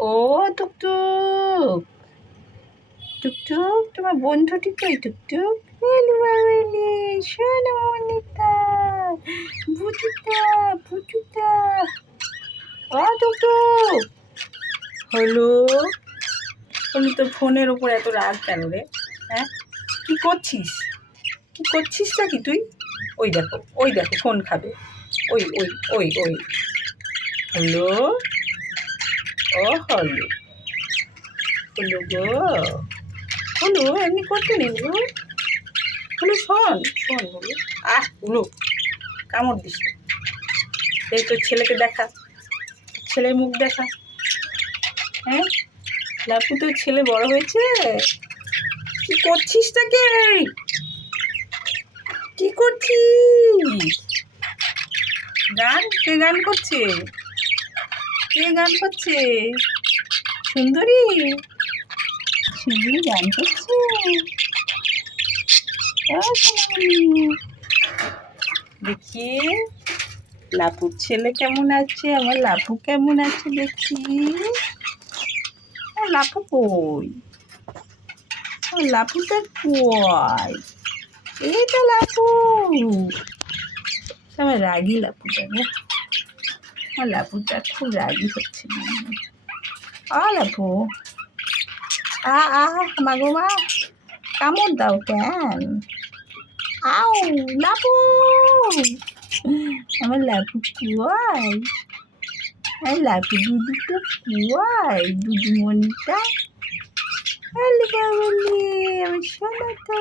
ও টুকটুক, টুকটুক তোমার বন্ধুটি কই টুকটুক? এলি বাবালি, সোনামণিটা, বুটুটা, বুটুটা। ও টুকটুক, হলো, তুমি তো ফোনের ওপর এত রাগ কেন রে? হ্যাঁ, কি করছিস? কি করছিস নাকি তুই? ওই দেখো, ওই দেখো, ফোন খাবে। ওই ওই ওই ওই হলো, ও হলো, হলো গো, হলো, এমনি করতে নেই হলো। হলো শোন, শোন হলো, হলো, কামড় দিস না। এই তোর ছেলেকে দেখা, ছেলের মুখ দেখা। হ্যাঁ, লাপু তোর ছেলে বড় হয়েছে। কি করছিস তাকে? কি করছিস? গান? কে গান করছে? কে গান করছে? সুন্দরী, সুন্দরী গান করছে। দেখি লাপুর ছেলে কেমন আছে, আমার লাপু কেমন আছে দেখি। লাপু কই? লাপুটা কই? এই তো লাপু। আমার রাগি লাপুটা রে, আমার লাপুটা খুব রাগি হচ্ছে। লাপু, মাগো মা, কামড় দাও কেন? আউ, লাপু, আমার লাপু কুয়াই, আমার লাপু দুদুটা কুয়াই, দুদুমণিটা। আমার সোনাটা